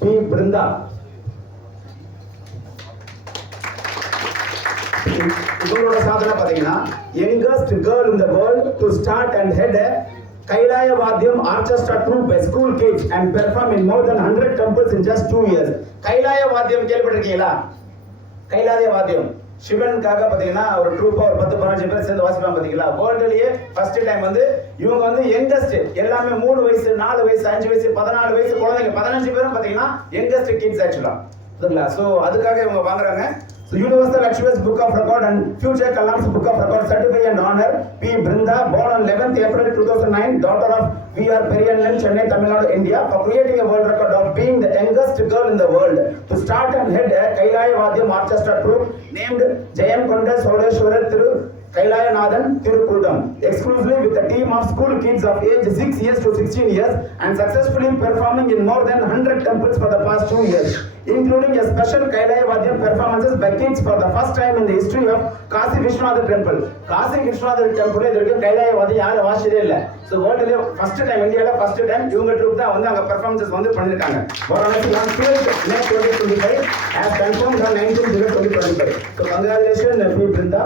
B Brinda. இவங்களோட சாதனை பார்த்தீங்கன்னா youngest girl in the world to start and head Kailaya Vathiyam orchestra troupe by school kids and perform in more than hundred temples in just two years Kailaya Vathiyam கேள்விப்பட்டிருக்கீங்களா? கைலாய வாத்தியம் சிவனுக்காக பாத்தீங்கன்னா ஒரு ட்ரூப்பா ஒரு பத்து பதினஞ்சு பேர் சேர்ந்து வாசிப்பாங்க பாத்தீங்களா வேர்ல்டுலயே ஃபர்ஸ்ட் டைம் வந்து இவங்க வந்து யங்கஸ்ட் எல்லாமே மூணு வயசு நாலு வயசு அஞ்சு வயசு பதினாலு வயசு குழந்தைங்க பதினஞ்சு பேரும் பாத்தீங்கன்னா யங்கஸ்ட் கிட்ஸ் ஆக்சுவலா சரிங்களா? ஸோ அதுக்காக இவங்க வாங்குறாங்க. So Universal Achievers Book of Record and Future Columns Book of Record certify and honor P. Brinda, born on 11th April 2009, daughter of V.R. Periyanan, Chennai, Tamil Nadu, India, for creating a world record of being the youngest girl in the world to start and head a Kailaya Vadyam Orchestra troupe named Jayam Konda Soleshwara Thiru Kailayanathan Tirukudam, exclusively with a team of school kids of age 6 years to 16 years and successfully performing in more than 100 temples for the past two years, including a special Kailaya Vadyam performances by kids for the first time in the history of Kasi Vishwanath Temple. Kasi Vishwanath Temple இது வரைக்கும் கைலாய வாதி யாரும் வாசிச்சதே இல்ல so வேர்ல்டுலேயே first time இந்தியாவில் first time இவங்க troupe தான் வந்து அங்கே பெர்ஃபார்மன்சஸ் வந்து பண்ணியிருக்காங்க Varanasi on twelfth May twenty twenty five as confirm on nineteen zero twenty twenty five so congratulation B Brinda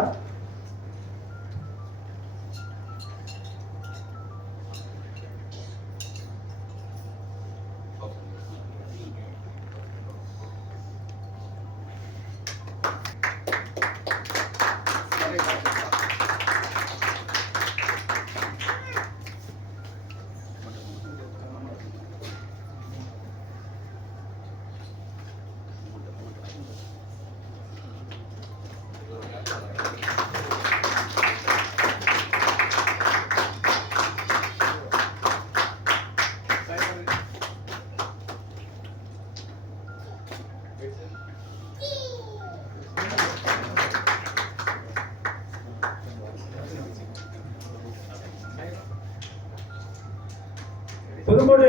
Pudukkottai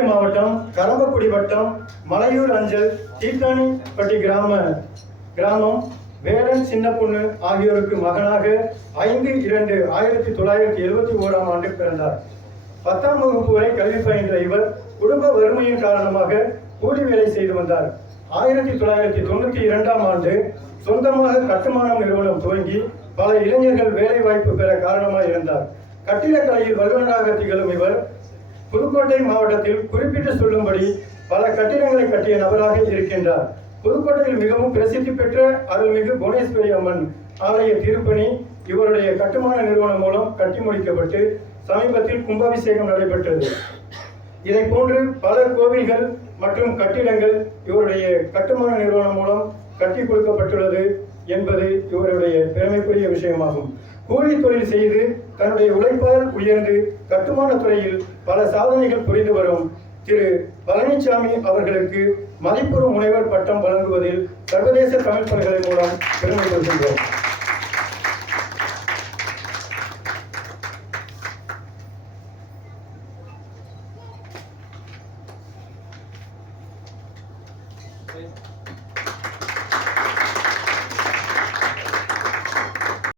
மாவட்டம் கரம்பக்குடி வட்டம் மலையூர் அஞ்சல் தீட்டானிப்பட்டி கிராம கிராமம் வேடன் சின்ன பொண்ணு ஆகியோருக்கு மகனாக ஐந்து இரண்டு ஆயிரத்தி தொள்ளாயிரத்தி எழுபத்தி ஓராம் ஆண்டு பிறந்தார். பத்தாம் வகுப்பு வரை கல்வி பயின்ற இவர் குடும்ப வறுமையின் காரணமாக கூலி வேலை செய்து வந்தார். ஆயிரத்தி தொள்ளாயிரத்தி தொண்ணூற்றி இரண்டாம் ஆண்டு சொந்தமாக கட்டுமானம் நிறுவனம் துவங்கி பல இளைஞர்கள் வேலை வாய்ப்பு பெற காரணமாக இருந்தார். கட்டிடக்கலையில் வல்லுநராக திகழும் இவர் புதுக்கோட்டை மாவட்டத்தில் குறிப்பிட்டு சொல்லும்படி பல கட்டிடங்களை கட்டிய நபராக இருக்கின்றார். புதுக்கோட்டையில் மிகவும் பிரசித்தி பெற்ற அருள்மிகு புவனேஸ்வரி அம்மன் ஆலய திருப்பணி இவருடைய கட்டுமான நிறுவனம் மூலம் கட்டி முடிக்கப்பட்டு சமீபத்தில் கும்பாபிஷேகம் நடைபெற்றது. இதை போன்று பல கோவில்கள் மற்றும் கட்டிடங்கள் இவருடைய கட்டுமான நிறுவனம் மூலம் கட்டி கொடுக்கப்பட்டுள்ளது என்பது இவருடைய பெருமைக்குரிய விஷயமாகும். கூலி தொழில் செய்து தன்னுடைய உழைப்பால் உயர்ந்து கட்டுமான துறையில் பல சாதனைகள் புரிந்து வரும். திரு. பழனிசாமி அவர்களுக்கு மதிப்புறு முனைவர் பட்டம் வழங்குவதில் சர்வதேச தமிழ் பல்கலை மூலம் பெருமை கொள்கின்றோம்.